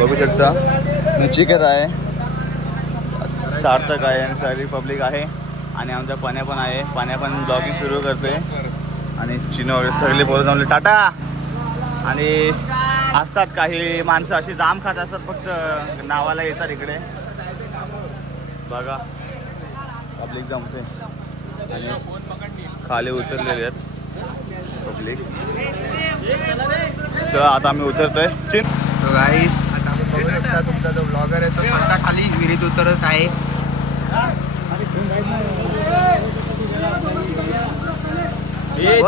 बघू शकता नचिकेत आहे, सार्थक आहे आणि सगळी पब्लिक आहे आणि आमचा पाण्या पण आहे. पाण्या पण ब्लॉगिंग सुरू करते आणि चिनो वगैरे सगळे पोरं जमले टाटा. आणि असतात काही माणसं अशी जाम खात असतात, फक्त नावाला येतात इकडे. बघा पब्लिक जमते आणि खाली उतरलेले आहेत पब्लिक. चला आता आम्ही उतरतोय. तो गाईस आता आम्ही बघू शकता तुमचा जो ब्लॉगर आहे तो स्वतः खाली विहिरीत उतरत आहे.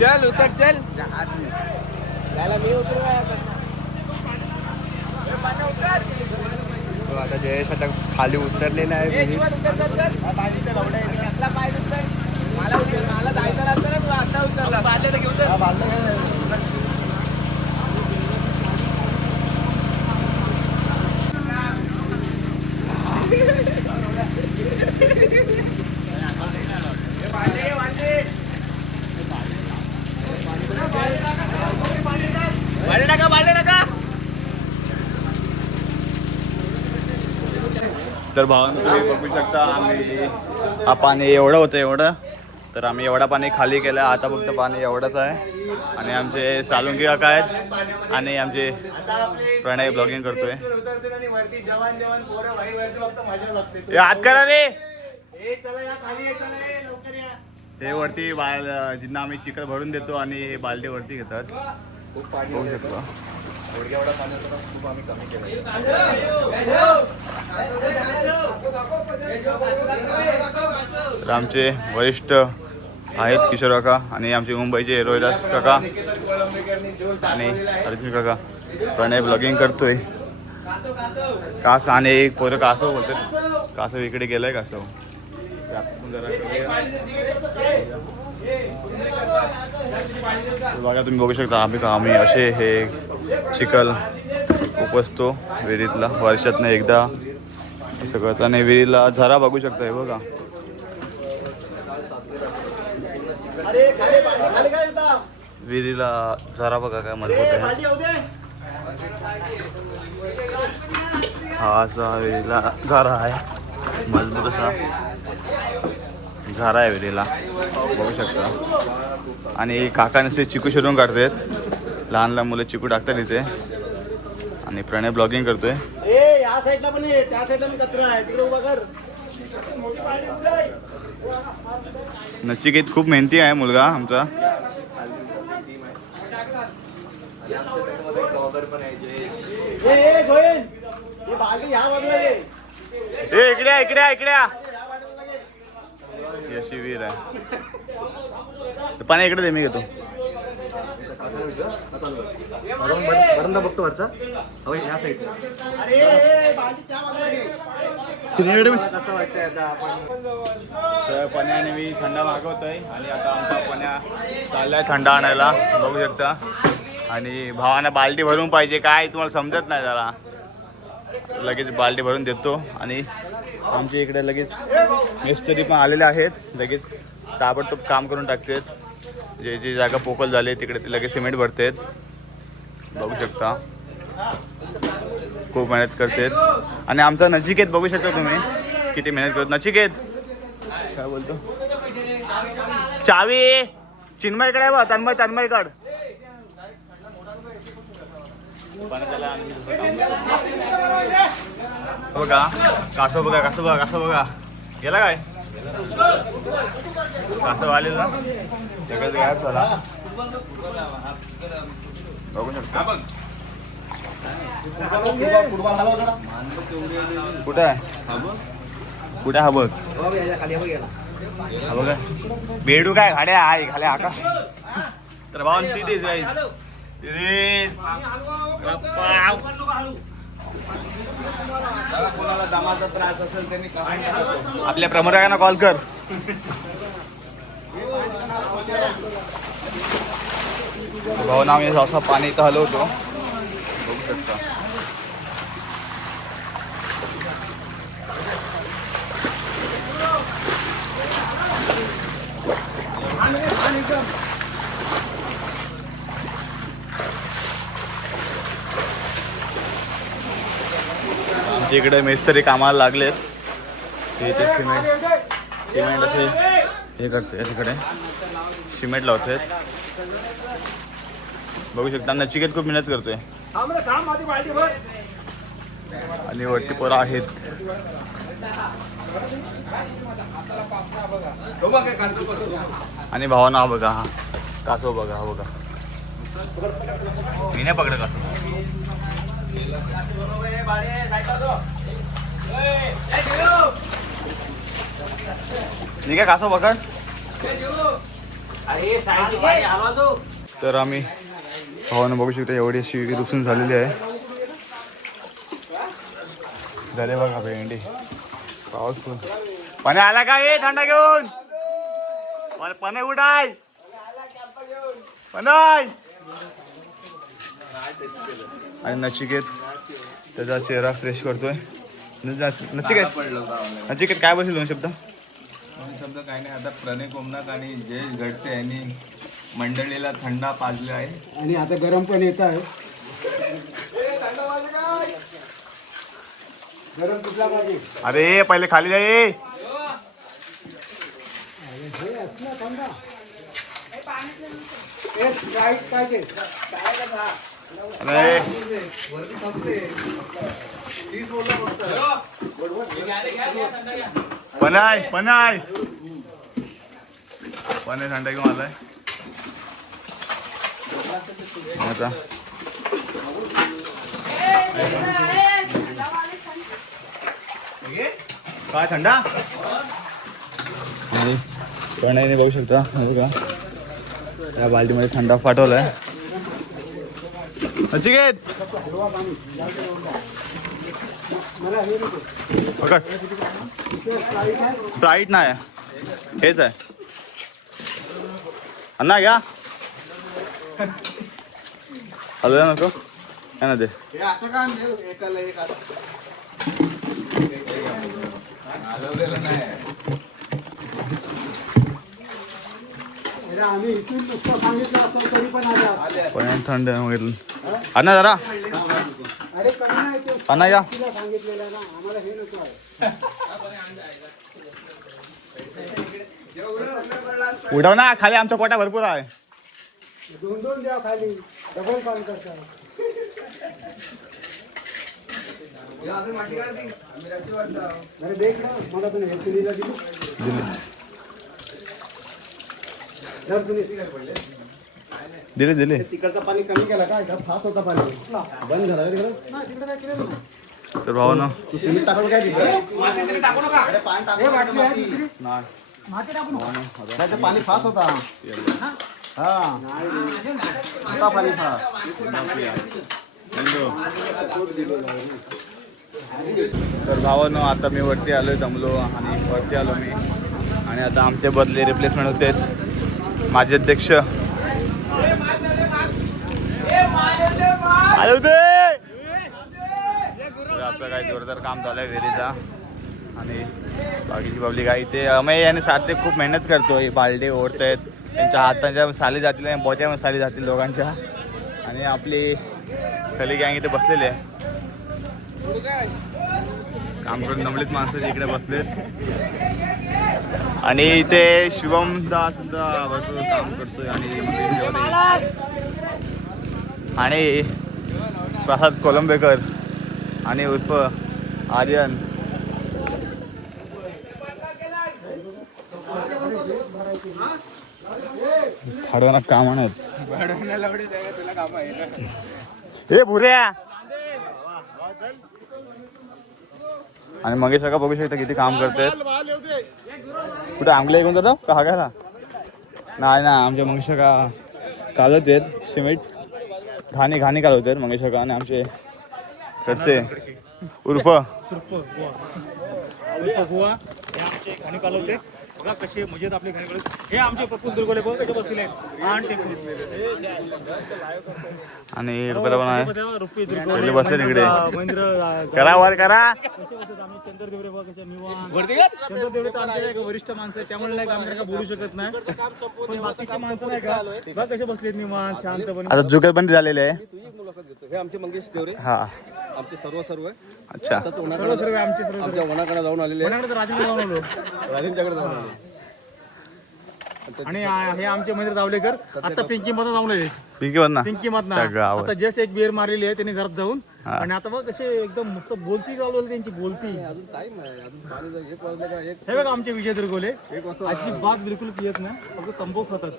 चल उतर चल. तो आता जयेश आता खाली उतरलेला आहे विहिरीत. तर भावांनो तुम्ही बघू शकता आम्ही हा पाणी एवढं होतं एवढं, तर आम्ही एवढा पाणी खाली केलं. आता फक्त पाणी एवढंच आहे आणि आमचे सालुंगी काका आहेत आणि आमचे प्रणय ब्लॉगिंग करतोय. हात करा रे. हे वरती जिंना आम्ही चिखल भरून देतो आणि हे बालदी वरती घेतात. बघू शकतो तर आमचे वरिष्ठ आहेत किशोर काका आणि आमचे मुंबईचे रोहिदास काका आणि अर्जुन काका. प्रणय ब्लॉगिंग करतोय. कास आणि एक पोरं कासव बोलतात. कासव इकडे गेलाय कासव. बघा तुम्ही बघू शकता आम्ही असे हे चिखल उपसतो विहिरीतला वर्षातनं एकदा सगळं. आणि विहिरीला झरा बघू शकता हे बघा. विहिरीला झरा बघा काय मजबूत आहे. हा असा विहिरीला झरा आहे, मजबूत असा झरा आहे विहिरीला बघू शकता. आणि काका नसे चिकू शोधून काढतात, लहान लहान मुलं चिकू टाकतात इथे. आणि प्रणय ब्लॉगिंग करतोय. नचिकेत खूप मेहनती आहे मुलगा आमचा. इकडे इकडे इकडे अशी विहीर आहे. पाणी इकडे दे, मी घेतो. बघतो वरचा ह्या साईड. कसं वाटतंय आता आपण पाण्याने मी थंडा मागवतोय आणि आता आमचा पाण्या चाललाय थंडा आणायला बघू शकता. आणि भावाने बाल्टी भरून पाहिजे काय तुम्हाला समजत नाही जरा. लगेच बाल्टी भरून देतो आणि आमच्या इकडे लगेच मिस्त्री पण आलेले आहेत. लगेच ताबडतोब काम करून टाकतात. जे जी जागा पोकळ झाली तिकडे ते लगेच सिमेंट भरतात. बघू शकता खूप मेहनत करतात. आणि आमचा नचिकेत बघू शकता तुम्ही किती मेहनत करतो. नचिकेत काय बोलतो, चावी चिन्मयकडे बघ. तन्मयकड बघा. कासव बघा गेला काय कासव आलेलं ना सगळं गायब झाला. बघू शकता कुठे आहे हा बघ. हा बघा बेडू काय गाड्या आहे खाली आका. तर भावान सीधी जाईल कोणाला दमाचा त्रास असेल त्यांनी आपल्या प्रमोदांना कॉल कर. भाऊ नाव असं पाणी इथं हलवतो बघू शकता. आमच्या इकडे मेस्त्री कामाला लागलेत. ते सिमेंट असे हे करते तिकडे सिमेंट लावतात. बघू शकता नचिकेत खूप मेहनत करतोय आणि वरती पोरं आहेत. आणि भावाना हा बघा, हा कासव बघा, हा बघा. मी नाही पकडत कासव. मी काय कासव पकड. तर आम्ही भावानं बघू शकतो एवढी अशी रुसून झालेली आहे. झाले बघा भेंडी. पाऊस पाणी आला का? ये थंडा घेऊन पाणी उठाय पाणी. आणि नचिकेत त्याचा चेहरा फ्रेश करतोय. नचिकेत काय बसेल दोन शब्द? काय नाही. आता प्रणय कोमनाक आणि जयेश गडसे यांनी मंडळीला थंडा पाजला आहे आणि आता गरम पण येत आहे. गरम कुठला पाहिजे? अरे पहिले खाली जाई. पाहिजे अरे पनाय पनाय पनाय थंडा घेऊन आलाय आता. काय थंडा? आणि प्रणयने बघू शकता बघा या बाल्टीमध्ये थंडा पाठवलाय. नचिकेत स्प्राईट नाही हेच आहे. अन्ना घ्या. हलव्या नको काय ना ते. आम्ही इथून नुसतं सांगितलं असतं तरी पण पण थंड मागितलं. अन्ना जरा अरे काय अन्ना या. सांगितलेलं ना आम्हाला हे नको उडव ना खाली. आमचा कोटा भरपूर आहे. दोन द्या खाली डबल काम करता. अरे देख ना मला पण हे सुनीला दिली. दिले दिले. तिकडचं पाणी कमी केलं का? फास्ट होता पाणी बंद झाला तिकडे काय केलं ना. तर भाऊ ना तू सिमेंट टाकून काय तिकडे टाकू नका. अरे पाणी टाकू पाणी फास्ट होता. हा पाणी तर भावानो आता मी वरती आलोय दमलो आणि वरती आलो मी. आणि आता आमचे बदले रिप्लेसमेंट होते. माझे अध्यक्ष आले होते. असं काही जोरदार काम झालंय विहिरीचा. आणि बाकीची पब्लिक आहे इथे. अमय आणि सार्थक खूप मेहनत करतोय. बालडे ओढतायत. त्यांच्या हातांच्या साली जातील आणि बोट्यामध्ये साली जातील दोघांच्या. आणि आपली खली गँग इथे बसलेली आहे. काम करून नमलीत माणसं इकडे बसलेत. आणि इथे शिवमदा सुद्धा भरपूर काम करतोय. आणि प्रसाद कोलंबेकर आणि उर्फ आर्यन हडवणा काम आहेत. हे भुऱ्या आणि मग सगळं बघू शकता किती काम करतात. कुठे आंगले ऐकून जातो का हा घ्यायला नाही ना. आमच्या मंगेशा का कालवत आहेत सिमेंट घाणी कालवत आहेत मंगेशा का. आणि आमचे कडसे उर्फ बघा कसे मजेत आपले घराकडे हे आमचे पप्पूस दुर्गोले बघ कसे बसले आणि आणि रुपयाला पण आहे रुपये कुठले बसले तिकडे महेंद्र करा वर करा. कसे बसतात आम्ही चंद्रदेवरे बघ कसे निवांत चंद्रदेवरे तर आमचे एक वरिष्ठ माणसं आहे त्यामुळे नाही का आम्ही काय बोलू शकत नाही पण बाकीची माणसं नाही का बघ कसे बसलेत निवांत शांतपणे. आता जुगलबंदी झालेले आहे. हे आमचे मंगेश देवरे हा आमचे सर्व अच्छा सर्व सर्व आमचे सर्व आमच्या वनाकडे जाऊन आलेले कोणाकडे तर राजूकडे जाऊन आलो राजेंच्याकडे जाऊन आले आणि हे आमचे महेंद्र जावलेकर आता पिंकी मधून जाऊन आले पिंकी वर ना पिंकी मधनं गावात. आता जस्ट एक बिअर मारलेली आहे त्यांनी घरात जाऊन हा. आणि आता बघ कसे एकदम मस्त बोलती चालवली त्यांची बोलती. अजून टाइम आहे अजून पाणी जर एक वाजलं का एक हे बघा आमचे विजय दुर्गोले एक वाजता अजिबात बिलकुल पियत नाही फक्त तंबाखू खातात.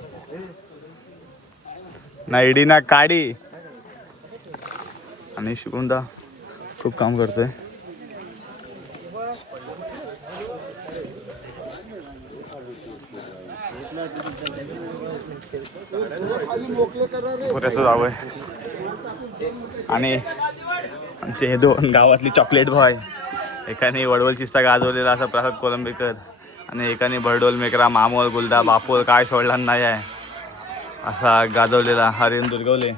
ना इडी ना काडी. आणि शिकुंदा खूप काम करतोय. पुरेसं जावं आणि आमचे हे दोन गावातली चॉकलेट बॉय एकाने वडवल चिस्ता गाजवलेला असा प्रसाद कोलंबेकर आणि एकाने भरडोल मेकरा मामोल गुलदा बापोल काय सोडला नाही आहे असा गाजवलेला हरिण दुर्गवले.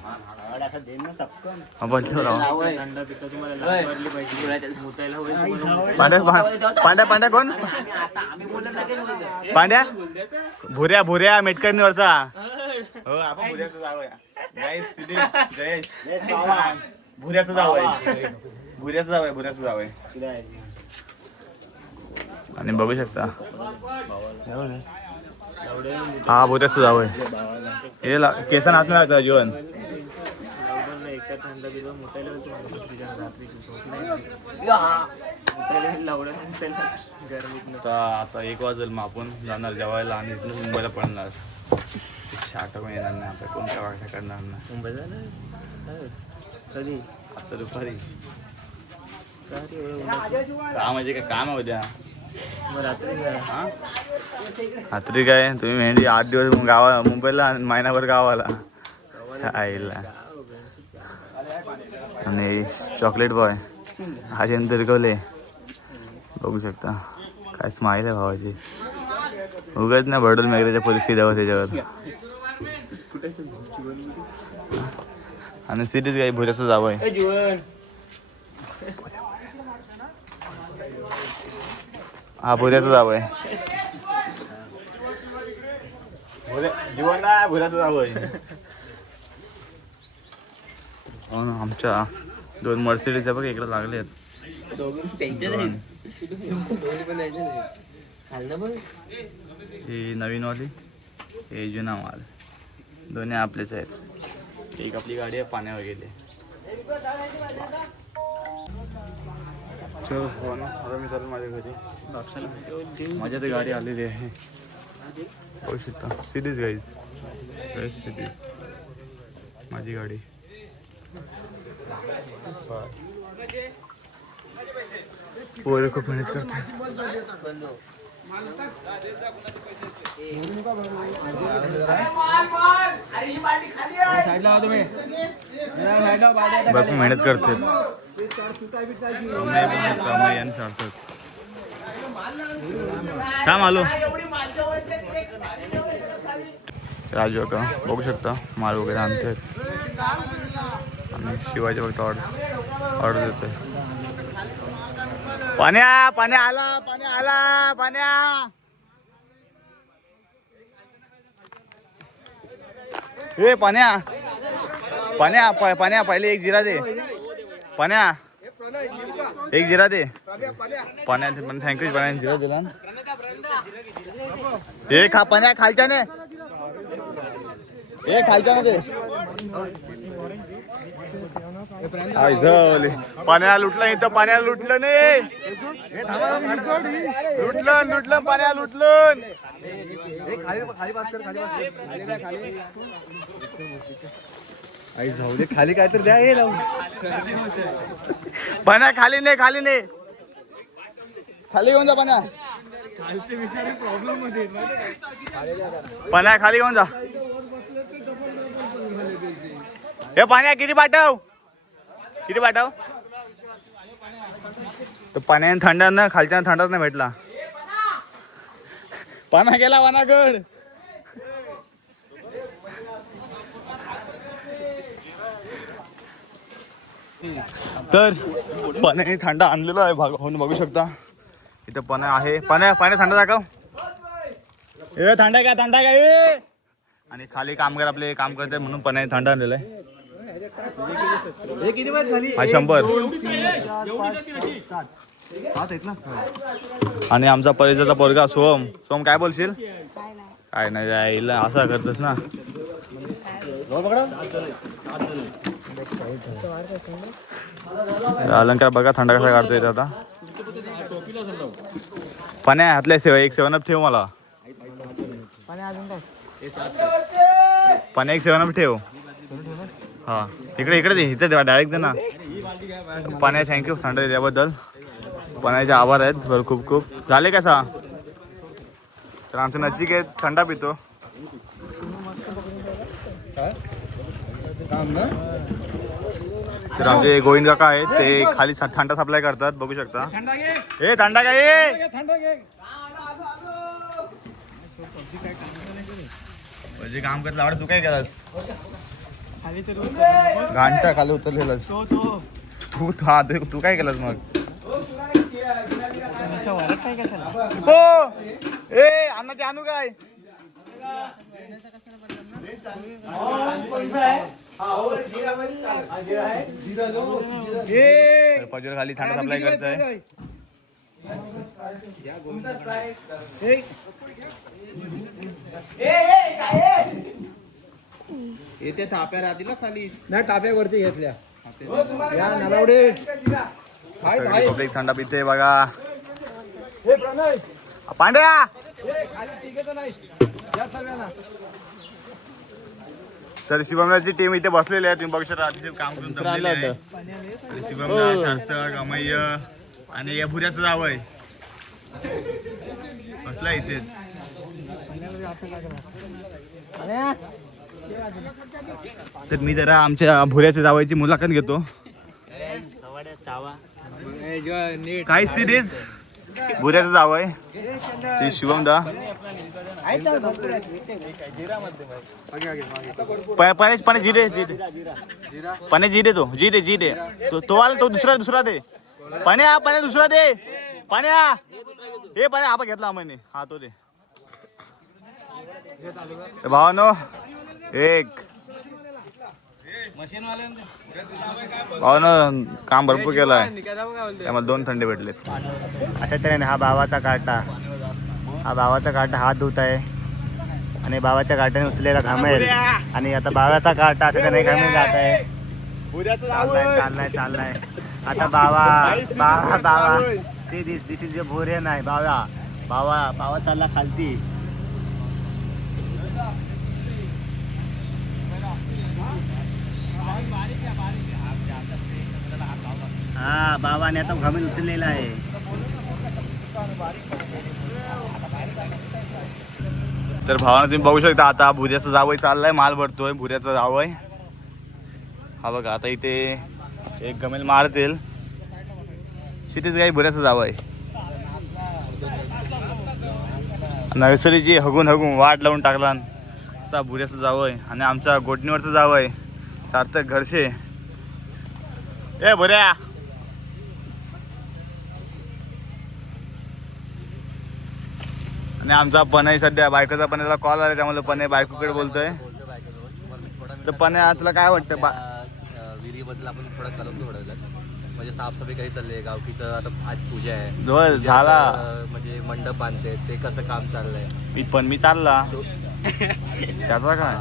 पांड्या पांड्या कोण पांड्या भुऱ्या भुऱ्या मेटकरणीवरचा हो आपण भुऱ्याचं जाव आहे जयेश भुऱ्याचं जाव आहे भुऱ्याचं जाव आहे भुऱ्याचं जाव आहे. आणि बघू शकता हा भुऱ्याचं जाव आहे हे केसन हात लागतं जीवन. आता 1 वाजेल मग आपण जाणार जेवायला आणि इथून मुंबईला पडणार. आठवण येणार नाही आता कोणत्या वाटा करणार नाही मुंबईला कधी आता दुपारी का म्हणजे काय काम आहे उद्या रात्री काय तुम्ही मेहंदी 8 दिवस गावा मुंबईला महिनाभर गावाला आईला. आणि चॉकलेट बॉय हाजेन दुर्गवले बघू शकता काय स्माईल आहे भावाची उगाच ना भरडोल मेघराच्या परीक्षे द्यावं त्याच्यावर. आणि सिरीज काही भुऱ्याचं जावं आहे हा भुऱ्याचं जावं आहे जीवन ना भुऱ्याचं जावं आहे. हो ना आमच्या 2 मर्सिडीज बघ इकडे लागले आहेत. ही नवीनवाली हे जुना माल दोन्ही आपलेच आहेत. एक आपली गाडी आहे पाण्यावर गेली. चल हो ना आता मी चालू माझ्या घरी माझ्या तर गाडी आलेली आहे बघू शकता. सिरीज गाईज बेस्ट सिरीज माझी गाडी. पोरं खूप मेहनत करते. भरपूर मेहनत करते काम आलो राजू का बघू शकता माल वगैरे आणते आणि शिवाजी फक्त ऑर्डर देतोय. पाण्या पाण्या आला पाण्या आला पाण्या हे पाण्या पाण्या पाण्या पहिले एक जिरा दे पाण्या एक जिरा दे पाण्या थँक्यू पाण्या जिरा दिला हे खा पाण्या खालच्याने हे खालच्याने दे पाण्याला लुटलं इथं पाण्याला लुटलं नाही लुटलं लुटलं पाण्याला लुटलं आई जाऊ दे खाली काय तर द्या हे लावून पाण्या खाली नाही खाली नाही खाली घेऊन जा पाण्या पाण्या खाली घेऊन जा. हे पाण्या किती पाठव तर पाण्याने थंड ना खालच्या थंडाच नाही भेटला पाना गेला वानागड. तर पाण्याने थंडा आणलेला आहे बघू शकता. इथं पाण्या आहे. पाण्या थंडा दाखव. ए थंडा का ए. आणि खाली कामगार आपले काम करतात म्हणून पाण्याने थंडा आणलेला आहे. हा 100. आणि आमचा परिचयाचा पोरगा सोम काय बोलशील? काय नाही जायला असं करतोस ना. अलंकार बघा थंडा कसा काढतोय आता. पाण्या हातल्या एक 7up ठेव मला. पाण्या एक 7up ठेव. हा इकडे दे. इथे डायरेक्ट दे ना. पाण्या थँक्यू थंडा दिल्याबद्दल. पाण्याचे आभार आहेत खूप खूप. झाले कसा तर आमचं नचिकेत थंडा पितो. तर आमचे गोविंद काका आहेत ते खाली थंडा सप्लाय करतात बघू शकता. ए थंडा काय म्हणजे काम करत आवड. तू काय केलास? घंटा खाली उतरलेलास तू काय केलास मग? हो ए अन्नाचे आणू काय? पजोर खाली थंडा सप्लाय करतोय. येते ताप्या राहतील खाली. नाही टाप्यावरती घेतल्या. पब्लिक थंडा पिते बघा. पांड्या तर शिवमची टीम इथे बसलेली आहे. तुम्ही बघू शकता काम करून जमलेली आहे. शिवमला सार्थक अमय्य आणि या भुऱ्याचं नाव आहे बसला इथे. तर मी जरा आमच्या भुऱ्याच्या जावयाची मुलाखत घेतो. काय सिरीज भुऱ्याचं जावय ते शिवम दा. पाणी जिरे पाणी जिरे तो आला तो दुसरा दे. पाण्या दुसरा दे. पाण्या हे पाण्या आपण घेतला आम्ही. हा तो दे भावानो. एक भावानं काम भरपूर केलं आहे त्यामध्ये 2 थंडे भेटले. अशा तऱ्हेने हा भावाचा काटा हात धुत आहे आणि भावाच्या काट्याने उचलेला घामेल. आणि आता भावाचा काटा अशा तऱ्हेने घामेल जात आहे. चाललाय आता बावा दिस इज भोरे नाही बावा चालला खालती. हा बाबाने आता घामेल उचललेला आहे. तर भावानं तुम्ही बघू शकता आता भुऱ्याचं जावई चाललाय. माल भरतोय भुऱ्याचं जावई. हा बघा आता इथे एक गमेल मारतील. शिटीच काही भुऱ्याचं जावई. नर्सरीची हगून वाट लावून टाकला असा भुऱ्याचं जावई. आणि आमचा गोटणीवरचं जावई सार्थक घरशे. ए भुऱ्या आणि आमचा पणे सध्या बायकोचा पण्याला कॉल आला त्यामुळे पणे बायकोकडे बोलतोय. तर पणे तुला काय वाटतं विहिरीबद्दल आपण थोडं चालवतो म्हणजे साफसफाई काही चालली आहे. गावकीचं आता आज पूजा आहे जवळ झाला म्हणजे मंडप बांधते ते कसं काम चाललंय. मी चालला त्याचा काय.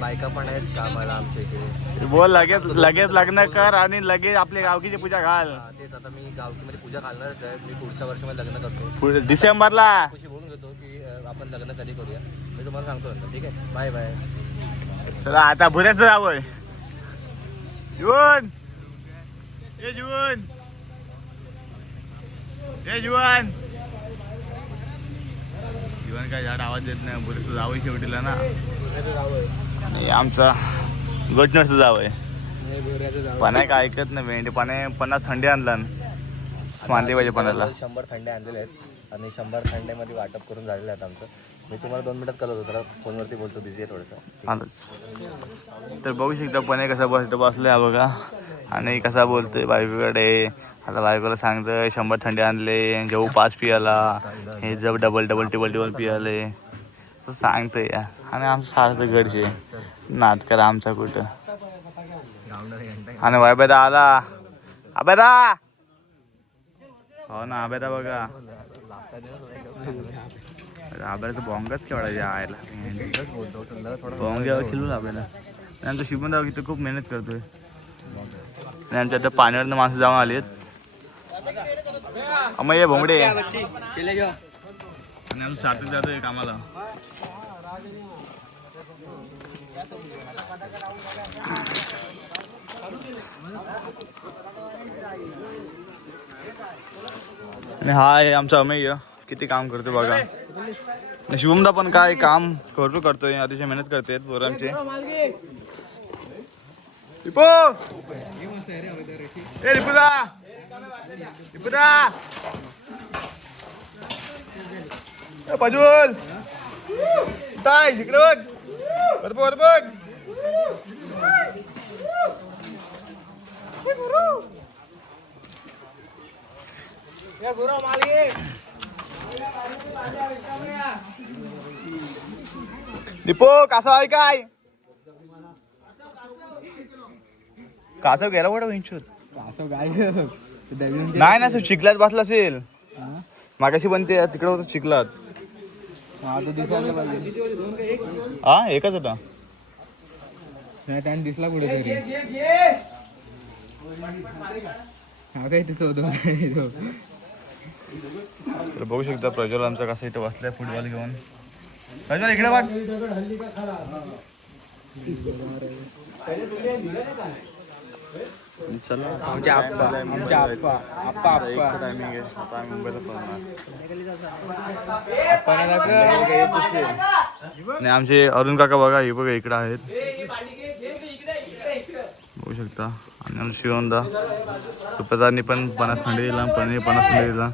बायका पण आहेत कामाला आमच्या इकडे. बोल लगेच लग्न कर आणि लगेच आपली गावकीची पूजा घाल. तेच आता मी गावकीमध्ये पूजा घालणारच आहे. मी पुढच्या वर्षामध्ये लग्न करतो डिसेंबरला. बोलून घेतो की आपण लग्न कधी करूया. मी तुम्हाला सांगतो. ठीक आहे बाय बाय. चला आता भुऱ्याचं जावं जुवन. ए जुवन काय झाड आवाज देत नाही. भुऱ्याचं जावं शेवटीला ना. आणि आमचा गोटनरचं जावं पाण्या काय ऐकत नाही. पाण्या 50 थंडी आणला मानली पाहिजे पाण्याला. 100 थंडे आणलेले आहेत. आणि 100 थंड्यामध्ये वाटप करून झालेलं आहे आमचं. मी तुम्हाला 2 मिनिटात कळवतो, त्याला फोनवरती बोलतो, बिझी आहे थोडंसं. आलंच तर बघू शकता पणे कसा बसलाय बघा आणि कसा बोलतोय बायकोकडे. आता बायकोला सांगतोय 100 थंडे आणले, जेऊ 5 पियाला, हे जब डबल पियाले असं सांगतोय या. आणि आमचं सारखं घरचे नाद करा आमचा कुठं. आणि वायबेदा आला, अबेदा हो ना, अबेदा बघा आब्याला बॉंगच केवढा आयला बॉंग खेळू आब्याला. आमचा शिवण दाव इथं खूप मेहनत करतोय आणि आमच्या आता पाण्यावरनं माणसं जाऊन आलीत. अमय भोंगडे आणि आमचं सार्थक जातोय कामाला. आणि हा आहे आमचा अमेय, किती काम करतो बघा. शुभमदा पण काय काम करतोय, अतिशय मेहनत करते पोरांचे. रिपो ए रिपुदा रिपुदा पाजूल काय इकडे बघ बघ. दीपो कासव आहे काय? कासव गेला कुठं विंचूत? नाही ना, तू चिखलात बसला असेल मागाशी, पण ते तिकडे होतं चिखलात. हा एकच होता दिसला कुठे तर बघू शकता प्रज्वल आमचा कसा इथं बसलाय फुटबॉल घेऊन. प्रज्वल इकडे बघ. चला आमच्या आप्पा टायमिंग आहे, आता आम्ही मुंबईला पळणार. आणि आमचे अरुण काका बघा, हे बघा इकडे आहेत बघू शकता. आणि आमचं शिवंदा सुप्रतांनी पण 50 थंडी दिला, पण 50 थंडी दिला.